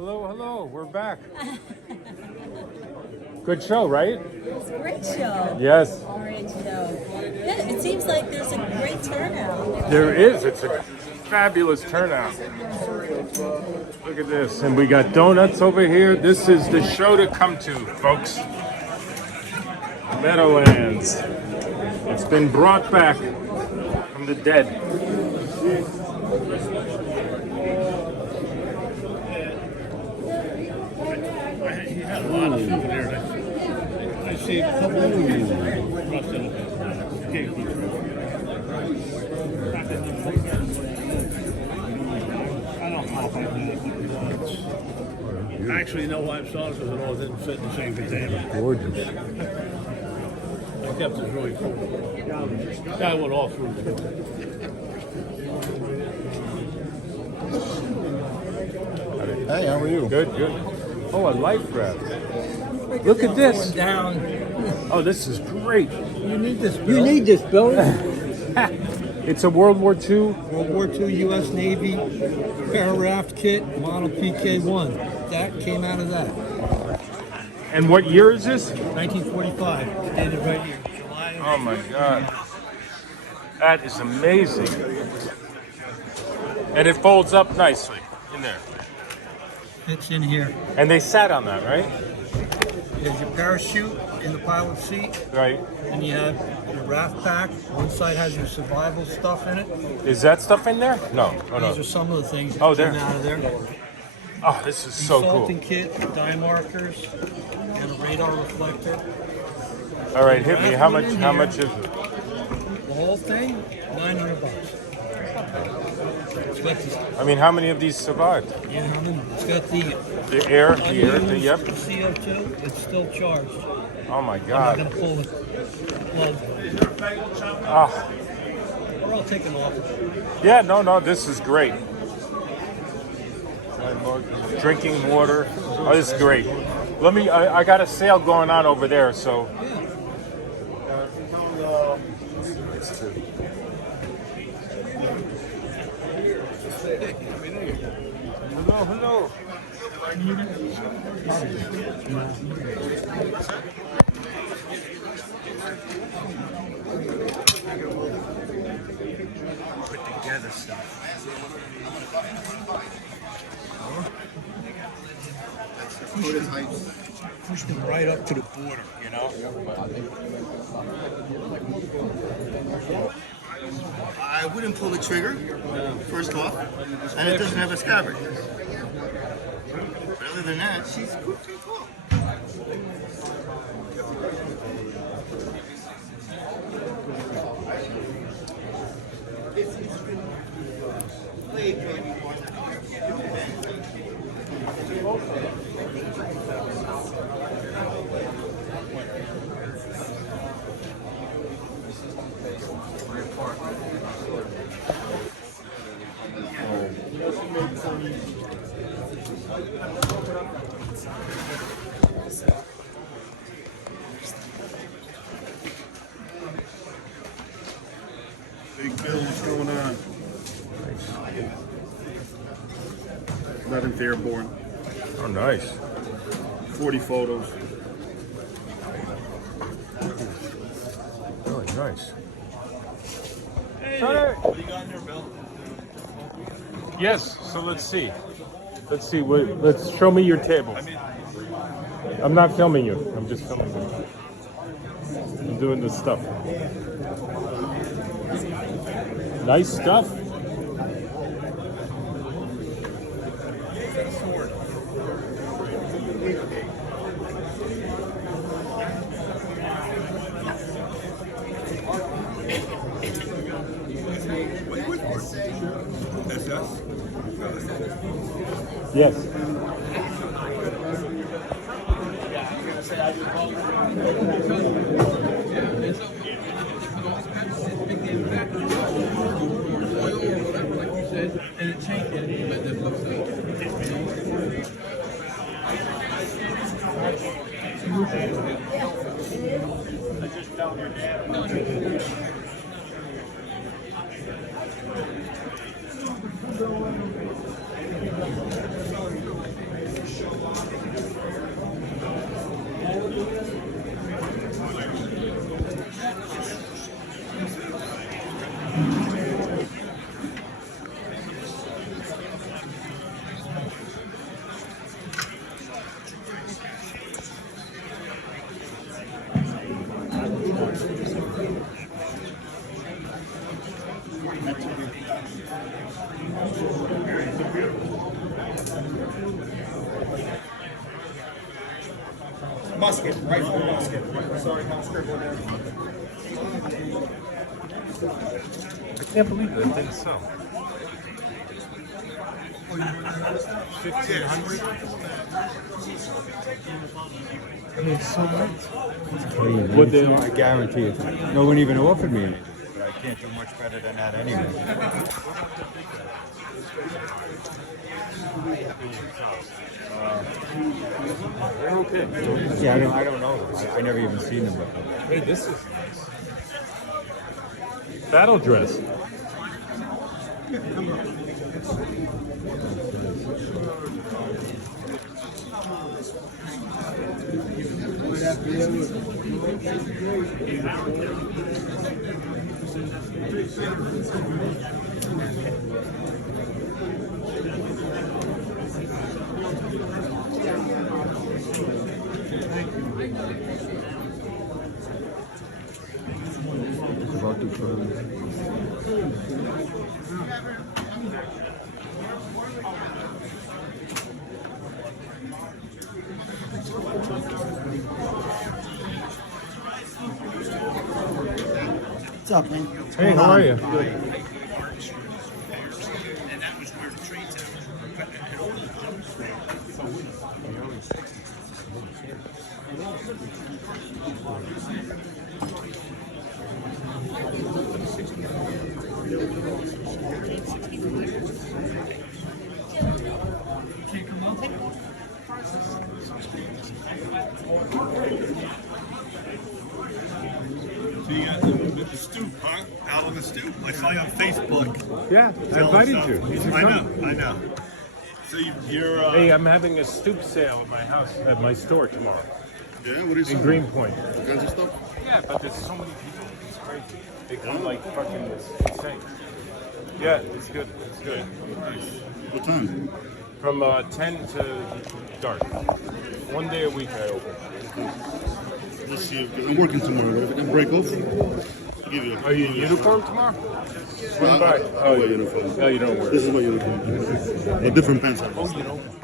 Hello, hello. We're back. Good show, right? It's a great show. Yes. Great show. Yeah, it seems like there's a great turnout. There is. It's a fabulous turnout. Look at this. And we got donuts over here. This is the show to come to, folks. Meadowlands. It's been brought back from the dead. He had a lot of souvenirs. I see a couple of movies across the cake. I don't hop like that. Actually, you know why I'm selling it? Because it all didn't fit in the same container. Gorgeous. I kept it really cool. Guy went all through. Hey, how are you? Good, good. Oh, a life raft. Look at this. Down. Oh, this is great. You need this, Bill. You need this, Bill. It's a World War II. World War II U.S. Navy Pararaft kit, model PK-1. That came out of that. And what year is this? 1945. Dated right here. July. Oh my God. That is amazing. And it folds up nicely in there. Fits in here. And they sat on that, right? There's your parachute in the pilot seat. Right. And you have your raft pack. One side has your survival stuff in it. Is that stuff in there? No. Oh, These no. are some of the things that Oh, came there. out of there. Oh, this is so cool. Salting kit, dye markers, and a radar reflector. All right, hit me. How much is it? The whole thing, $900. It's got the, I mean, how many of these survived? it's got the Yep. unused CO2. It's still charged. Oh my I'm not God. gonna pull the plug. Ah. We're all taking off. Yeah, no, this is great. Drinking water. Oh, this is great. I got a sale going on over there, so. Hello. Put together stuff. Push them right up to the border, you know? I wouldn't pull the trigger, first off, and it doesn't have a scabbard. But other than that, she's pretty cool. Big Bill, what's going on? 11th Airborne, Oh, nice. 40 photos. Really nice. What do you got in there, Bill? Yes. So let's see. Let's show me your table. I'm not filming you. I'm just filming you. I'm doing this stuff. Nice stuff. Yes. Musket, rifle musket. Sorry, I'm scribbling there. I can't believe that didn't sell. 1,500. I mean, it's so much. What they I guarantee it. No one even offered me anything, but I can't do much better than that anyway. They're okay. Yeah, I don't know them. I never even seen them before. Hey, this is nice. Battle dress. About to close. What's up, man? Hey, how are you? So you got the stoop, huh? Out on the stoop. I saw you on Facebook. Yeah, I invited you. You should come. I know. So you're. Hey, I'm having a stoop sale at my house, at my store tomorrow Yeah, what is in Greenpoint. All kinds of stuff? Yeah, but there's so many people. It's crazy. They come like fucking insane. Yeah, it's good. It's good. What time? From 10 to dark. One day a week I open. Let's see, because I'm working tomorrow. If I can break off, I'll give you a Are you in uniform tomorrow? Swing by. I wear uniform. No, you don't wear This is my uniform. A different pants. Oh, you don't?